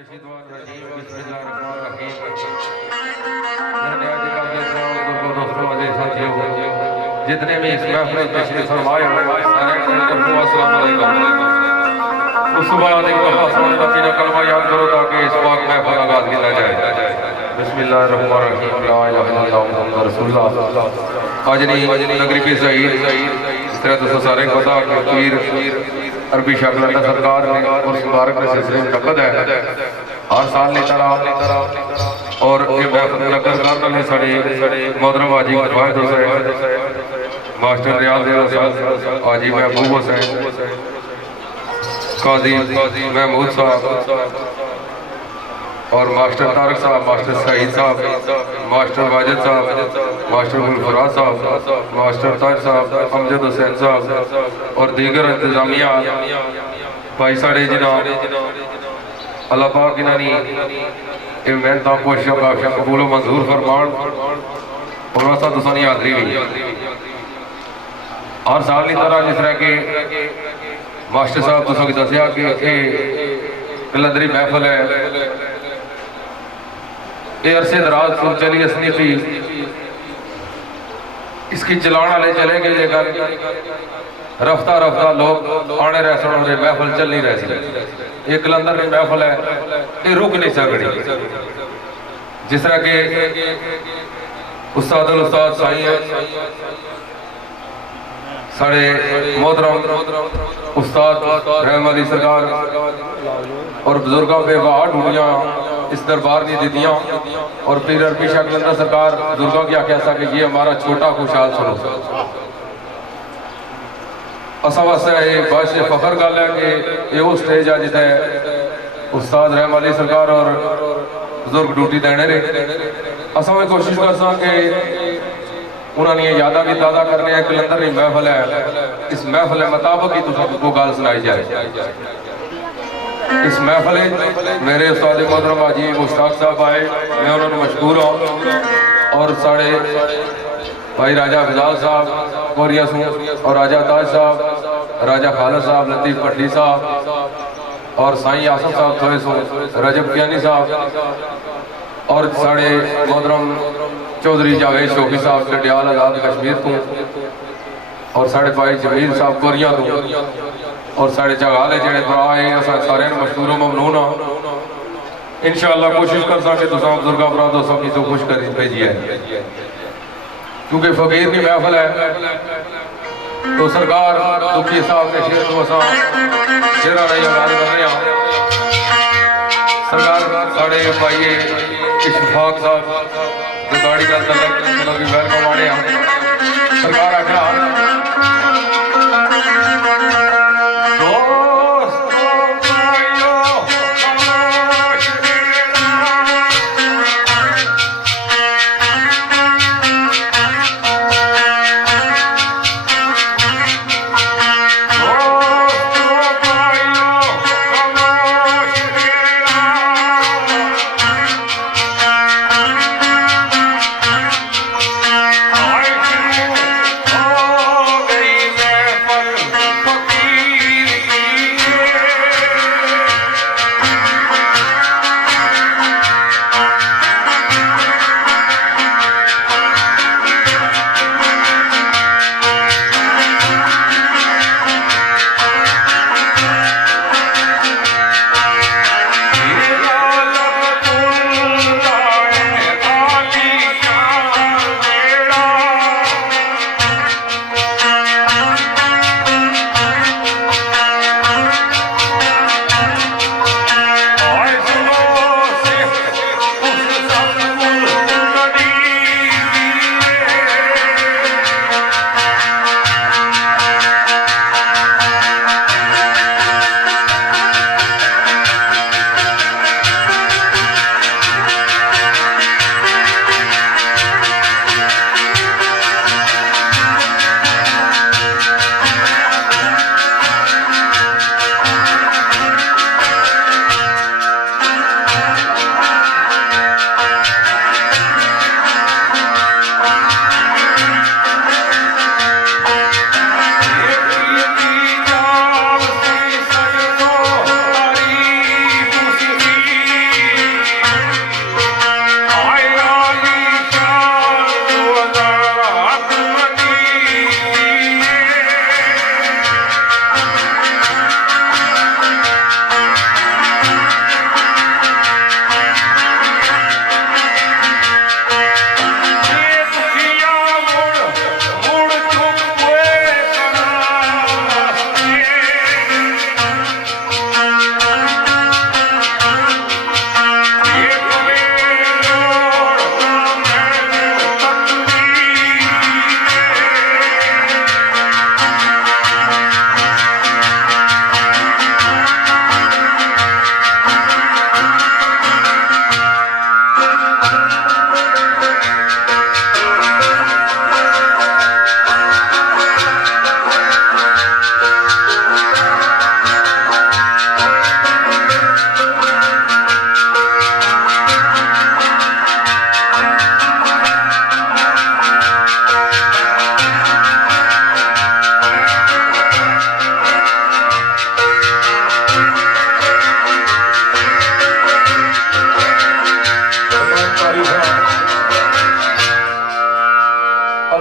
जितने भी इस महफिल में तशरीफ फरमाए उस बाद एक दफा अपना कलमा याद करो ताकि इस पाक महफिल आगाज किया जाए। बिस्मिल्लाहिर्रहमानिर्रहीम ला इलाहा इल्लल्लाह मुहम्मदुर रसूलुल्लाह। आज नहीं नगरी की सईद इस तरह तो सारे पता पीर अरबी शाकलाना सरकार ने और मुबारक के सिलसिले में नकद है हर साल की तरह और ये महफिल नकद करने सारे मोहतरम हाजी वाहिद हुसैन मास्टर रियाज हाजी महबूब हुसैन काजी महमूद साहब और मास्टर तारक साहब, मास्टर सईद साहब, मास्टर वाजिद साहब, मास्टर गुलफराज साहब, मास्टर ताहिर साहब, अमजद हुसैन साहब और दीगर इंतजामिया भाई साढ़े जनाब अल्लाह पाक इन्होंने ये मेहनत कोशिशों का कबूल मंजूर फरमान और तुसानी हाजरी हुई हर साल की तरह जिस तरह के मास्टर साहब तुसा दसिया कि कलंदरी महफल है ये अरसे दराज सुन चली असनी थी इसकी चलाने वाले चले गए लेकिन रफ्ता रफ्ता लोग आने रह सुन रहे महफल चल नहीं रहे ये कलंदर की महफल है ये रुक नहीं सकती जिस तरह के उस्ताद साईं साढ़े मोहतरम उस्ताद रहमत अली सरकार और बुजुर्गों पे बाहर ढूंढियाँ इस दरबार की दीदियाँ और पीर अरबी शाकलाना सरकार बुजुर्गों क्या कैसा कि ये हमारा छोटा खुशहाल सुनो असा वास्ते ये बस फखर गल है कि ये वो स्टेज है जिथे उस्ताद रहमत अली सरकार और बुजुर्ग ड्यूटी देने ने असा में कोशिश कर कि उन्होंने ये यादा भी ताज़ा करने हैं कलंदर की महफल है इस महफल मुताबिक ही तुमको गल सुनाई जाए। इस महफल मेरे उस्ताद मोहतरम हाजी मुश्ताक साहब आए मैं उन्होंने मशहूर हूँ और साढ़े भाई राजा फिजाल साहब कोरिया और राजा ताज साहब राजा खालिद साहब लतीफ़ पट्टी साहब और साईं आसफ साहब थोड़े रजब कियानी साहब और साढ़े मोहतरम चौधरी जावेद शोकी साहब लडियाल आज़ाद कश्मीर को और साढ़े भाई जमील साहब कोरिया को और साढ़े जगाले जेड़े भरा है सारे मशहूर ममनून हाँ इंशाअल्लाह कोशिश कर सके तो बुजुर्ग भरा दोस्तों की तो खुश कर भेजी है क्योंकि फकीर की महफल है तो सरकार दुखी साहब के शेर को शेरा नहीं आगाज कर रहे हैं सरकार साढ़े भाई इशफाक साहब गाड़ी का वेलकम आने सरकार आखिर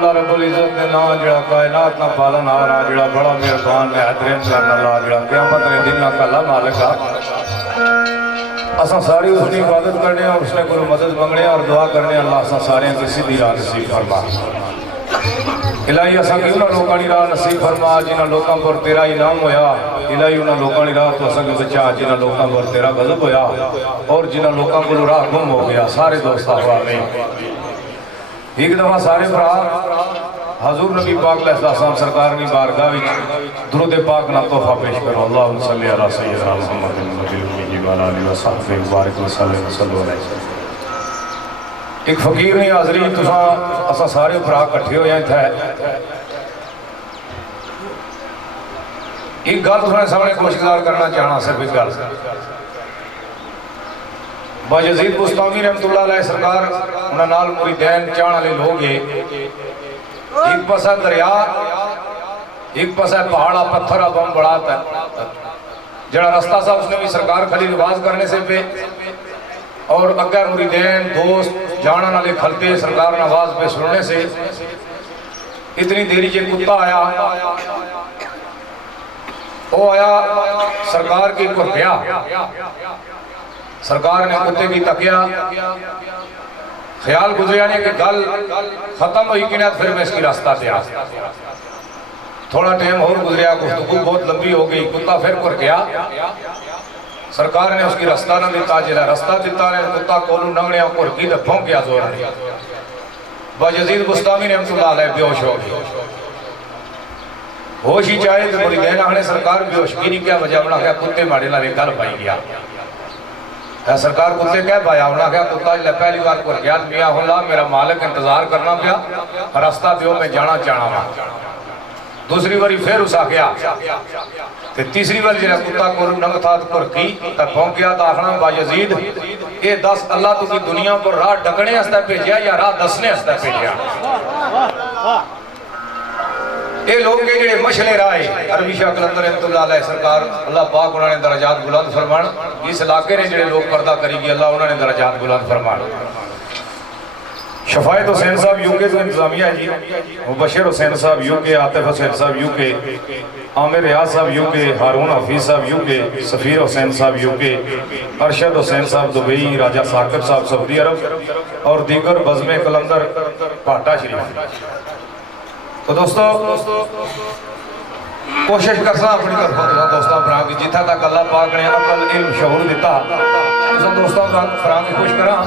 अल्लाह रब्बुल इज्जत ने ना जड़ा कायनात ना पालनहार आ जड़ा बड़ा मेहरबान बेहतरीन करने वाला जड़ा क़यामत के दिन ना कल्ला मालिक आ असा सारी उसकी इबादत करने और उसने कोई मदद मंगने और दुआ करने अल्लाह असा सारे की सीधी राह नसीब फरमा। इलाही असा की उन्होंने लोगों की राह नसीब फरमा जिन्होंने लोगों पर तेरा इनाम होया। इलाही उन्होंने लोगों की राह तो असा के बचा जिन्होंने लोगों पर तेरा गजब होया और जिन्होंने लोगों को राह गुम हो गया। सारे दोस्त में एक दफा सारे भरा हजूर नबी पाक अलैहिस्सलाम सरकार की बारगाह दुरूद पाक ना तोहफा पेश करो। अल्लाहुम्मा सल्ली अला सय्यिदना मुहम्मद नबी व आलिहि व सहबिहि मुबारक वसल्लम। एक फकीर ने हाजरी तुसा असा सारे भरा इकट्ठे होए इत्थे एक गल तुहाडे सामने कोशिश करना चाहना। सिर्फ एक गल बायजीद बुस्तामी रहमतुल्लाह अलैह सरकार उन्हां नाल मुरीदैन चाहण वाले लोग एक पासा दरिया एक पासा पहाड़ा पत्थर बम बड़ा जड़ा रास्ता सा उसने भी सरकार खाली नवाज करने से पे और अगर मुरीदैन दोस्त जाना वाले खलते सरकार नवाज पे सुनने से इतनी देरी जे कुत्ता आया वो आया सरकार की कुर्पिया सरकार ने कुत्ते की तकिया ख्याल गुजरिया ने कि गल खत्म हुई कि ना फिर मैं इसकी रास्ता से आ थोड़ा टाइम और गुजरिया गुफ्तगू बहुत लंबी हो गई कुत्ता फिर कुर गया सरकार ने उसकी रास्ता न दिता जिला रास्ता दिता ने कुत्ता कोलू नंगड़िया कुरकी तो भौंकिया जोर ने बायजीद बुस्तामी रहमतुल्लाह अलैह बेहोश हो गए। होश ही चाहे तो बोली देना हमने सरकार बेहोश की नहीं क्या वजह बना क्या कुत्ते मारे ना गल पाई गया सरकार कुत्ते कह पाया उन्हें क्या कुत्ता जो पहली बार को गया मियाँ होला मेरा मालिक इंतजार करना पिया रास्ता दियो मैं जाना चाहना वा। दूसरी बारी फिर उस आ गया ते तीसरी बार जो कुत्ता को नंगथा की तक पहुंच गया तो आखना बायजीद ये दस अल्लाह तुझी दुनिया पर राह डकने हस्ते भेजा या राह दसने हस्ते भेजा। ये लोग के ਜਿਹੜੇ मशले राय अरबी शाह कलंदर रहमतुल्लाह अलैह सरकार अल्लाह पाक उन्होंने दरजात बुलंद फरमान इस इलाके ने ਜਿਹੜੇ लोग पर्दा करेगी अल्लाह उन्होंने दरजात बुलंद फरमान। शफायत हुसैन साहब यूके से इंतजामिया जी मुबशर हुसैन साहब यूके आतिफ हुसैन साहब यूके आमिर रियाज साहब यूके हारून हफीज साहब यूके सफीर हुसैन साहब यूके अरशद हुसैन साहब दुबई राजा साकिब साहब सऊदी अरब और दीगर बज़्म कलंदर पाटा शरीफ। तो दोस्तों कोशिश करना अपनी तरफों दोस्तों भरा की जिथा तक अल्लाह पाक ने अकल इल्म शऊर दिता दोस्तों भरा की खुश करा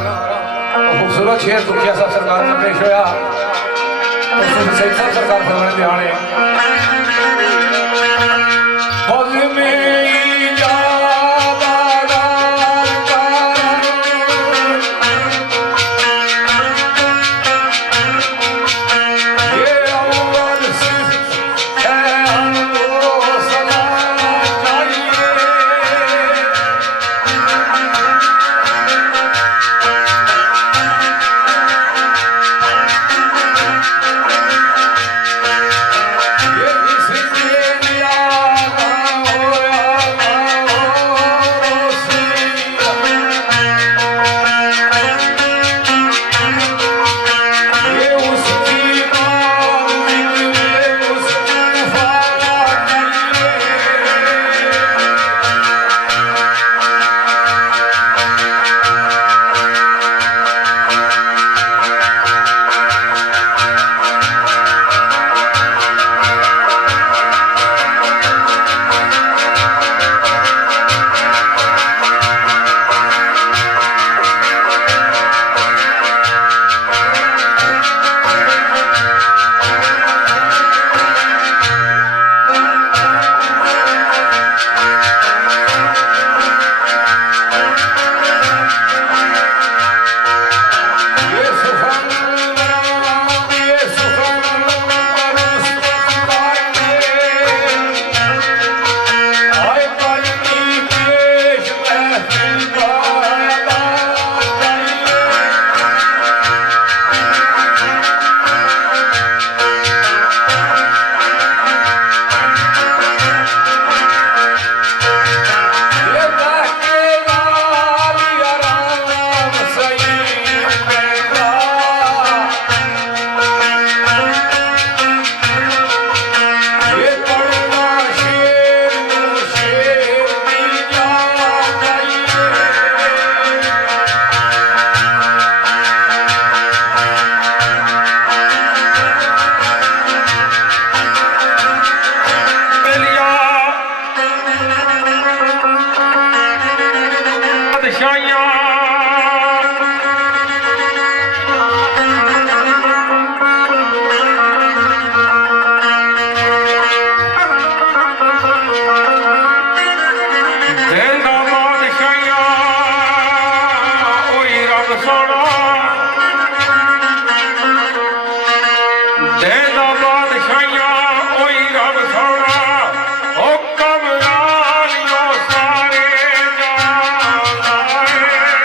खूबसूरत शेर दुखिया साहब सरकार में पेश होया तो सही साहब सरकार फरमाने ध्यान ये बादशाहियां देंदा बादशाहियां ओही रब सोना देंदा बादशाहियां ओही रब सोना ओ कमरानियों सारे जाना है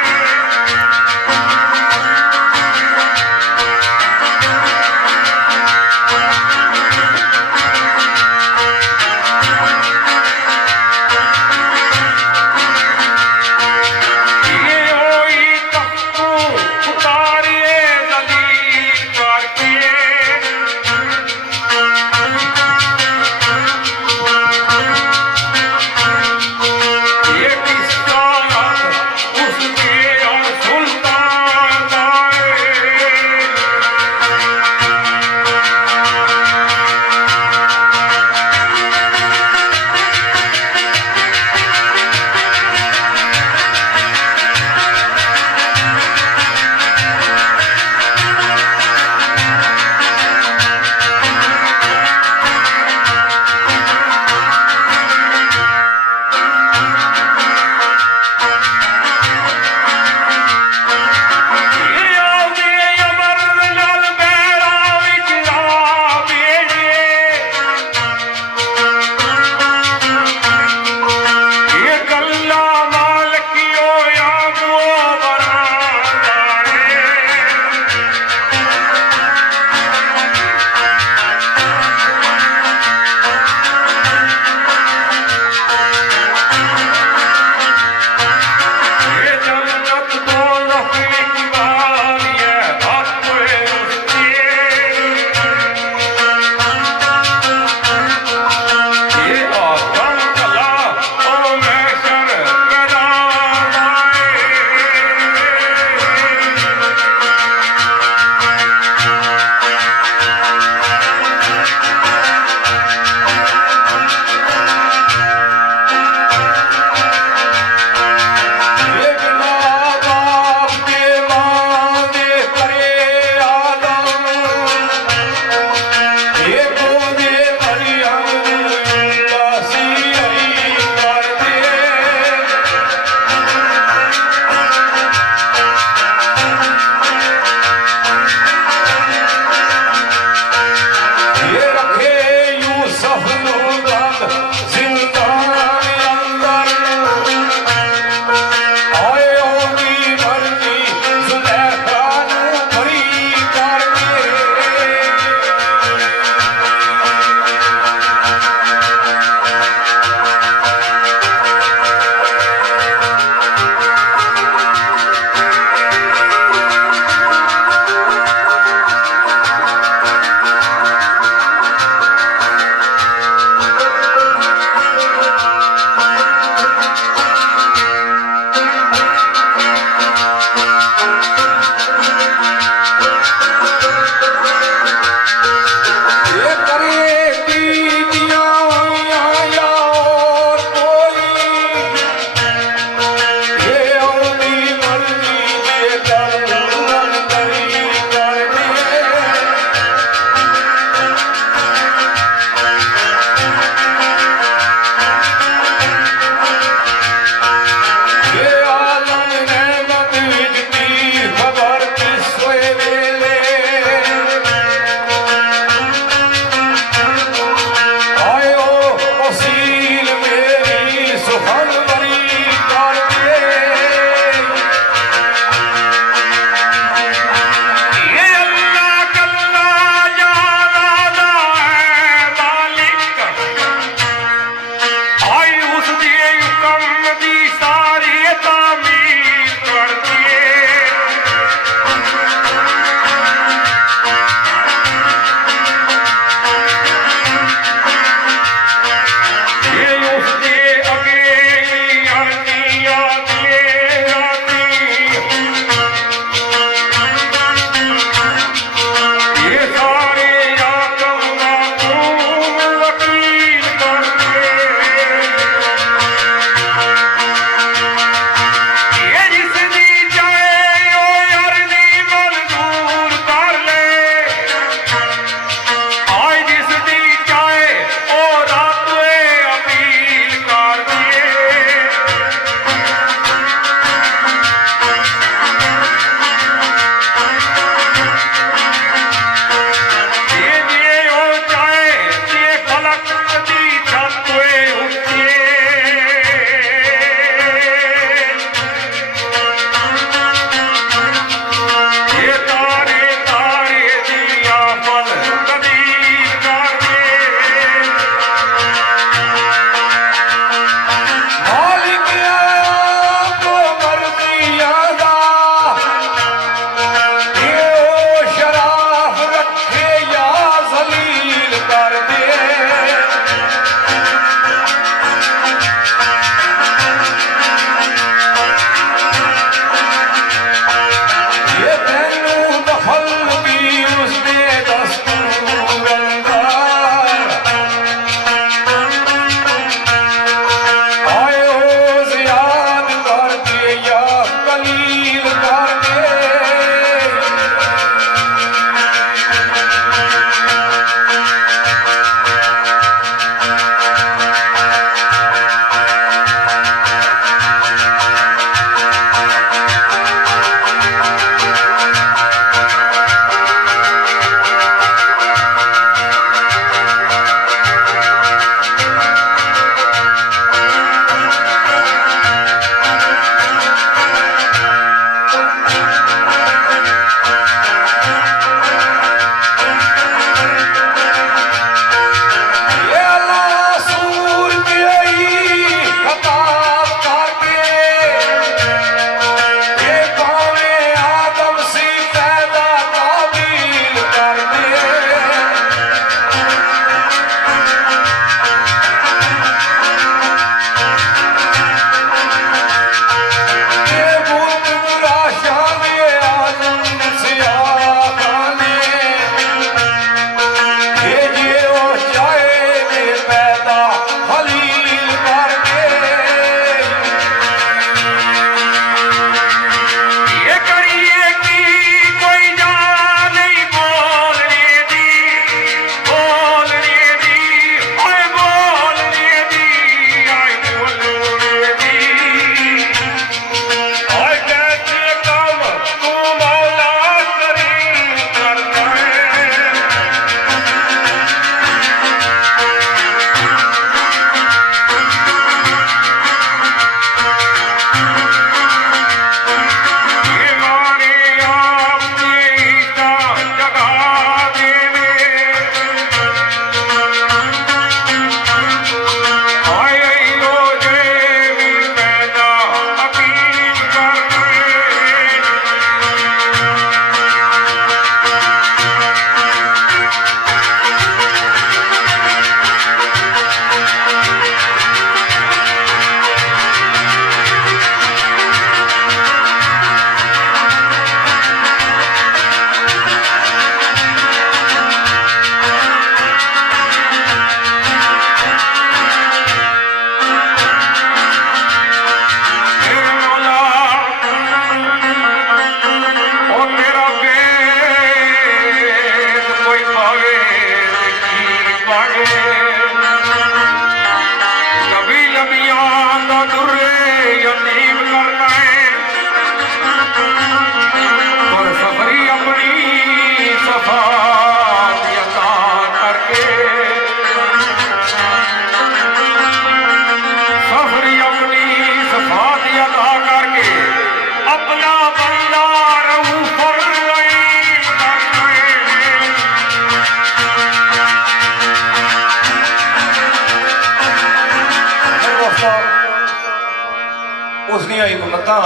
असनिया एक मता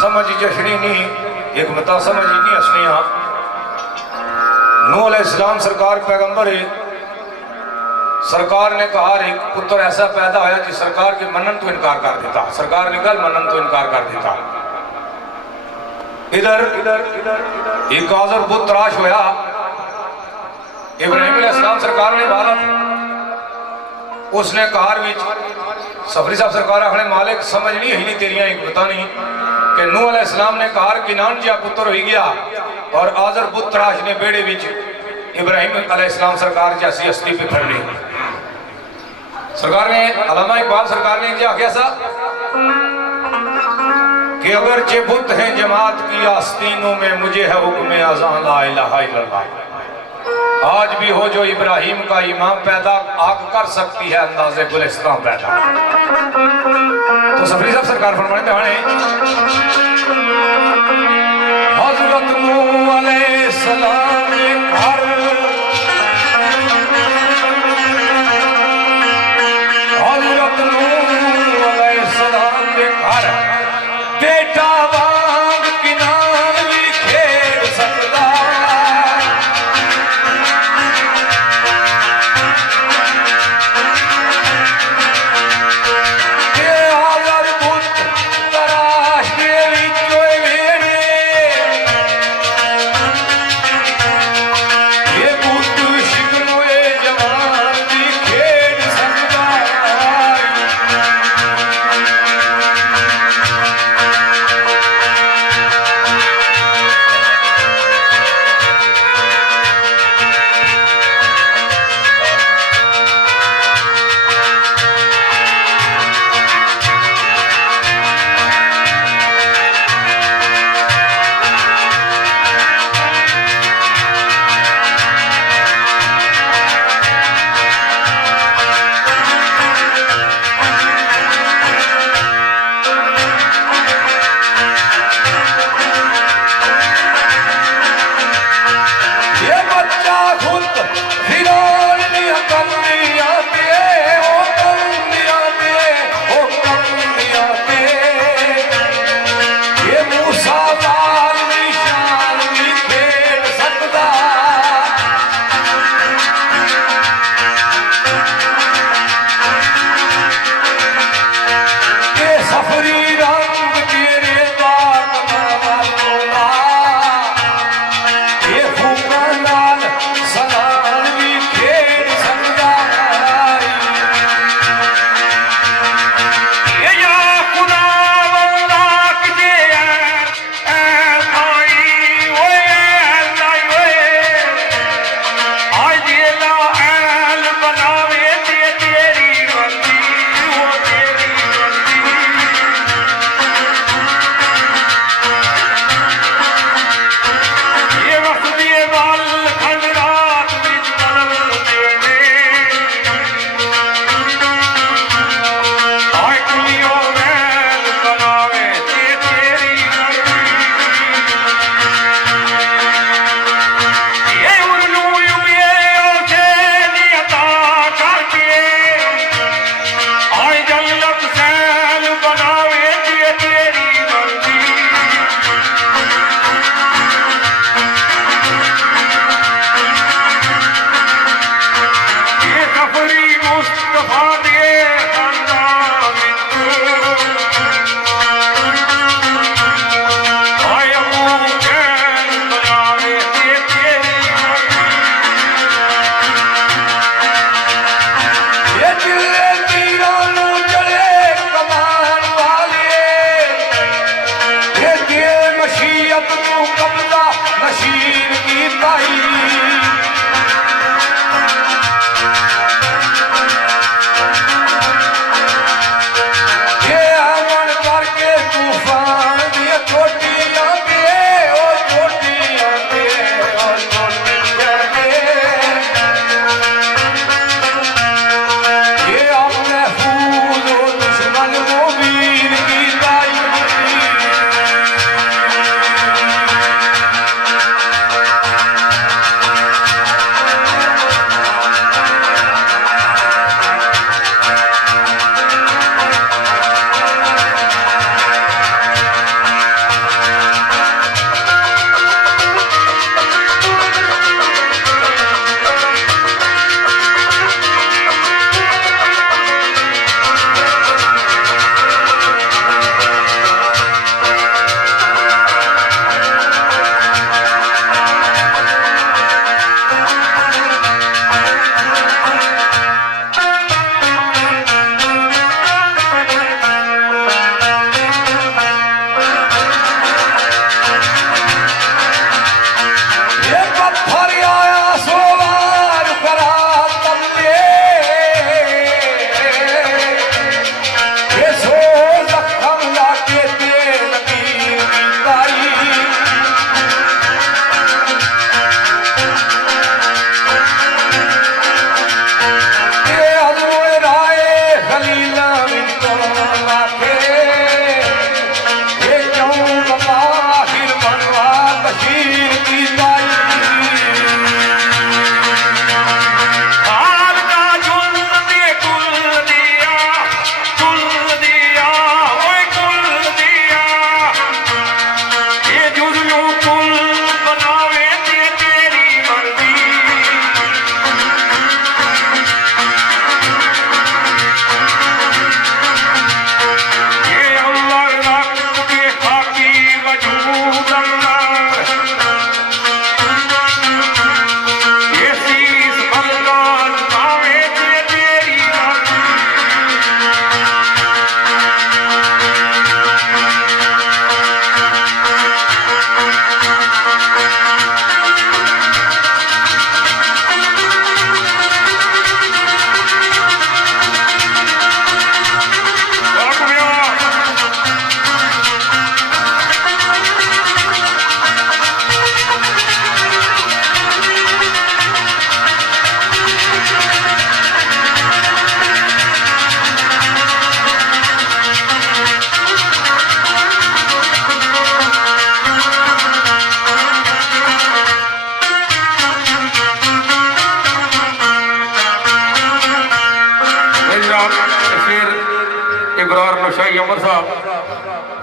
समझ जशनी नहीं, एक मता समझ ही नहीं असनिया। नूह अलैहिस्सलाम सरकार पैगंबर है। सरकार ने कहा एक पुत्र ऐसा पैदा होया कि सरकार के मनन तो इनकार कर देता, सरकार ने गल मनन तो इनकार कर देता। इधर एक आज़र बुत तराश होया। इब्राहिम अलैहिस्सलाम सरकार ने बाला, उसने कार विच सफरी साहब सरकार आखने मालिक समझ नहीं ही नहीं तेरिया एक पता नहीं कि नूह अलैहिस्सलाम ने कार किनान जिया पुत्र हो गया और आज़र बुत तराश ने बेड़े विच इब्राहिम अलैहिस्सलाम सरकार जैसी हस्ती पे फड़ ली। सरकार ने अल्लामा इकबाल सरकार ने क्या आख्या सा कि अगर चे बुत हैं जमात की आस्तीनों में, मुझे है हुक्म अज़ान ला इलाहा इल्लल्लाह। आज भी हो जो इब्राहिम का इमाम पैदा, आग कर सकती है अंदाज़े गुलिस्तां पैदा। तो सफरी साहब सरकार फरमाने दहाने हज़रत नूह अलैहिस्सलाम ने घर, हज़रत नूह अलैहिस्सलाम ने घर बेटा वांग किनार भी खेल सकता। ये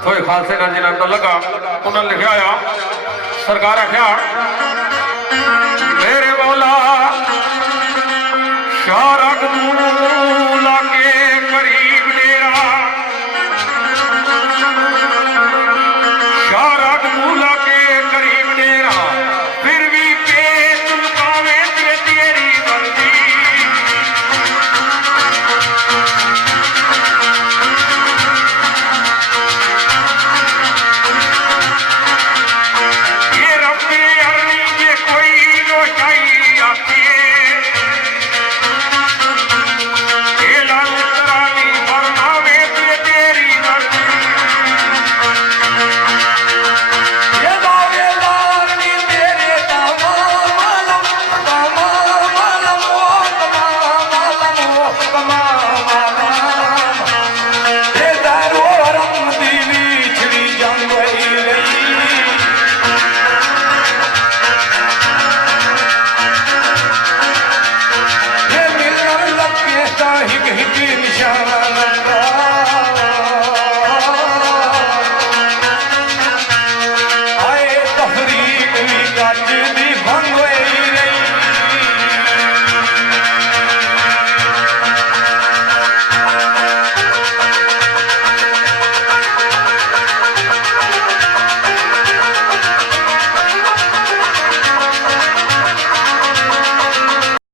थोड़े खालसे का जिन्हें अंदर लगा उन्होंने लिखा आया सरकार आख्या मेरे मौला शारक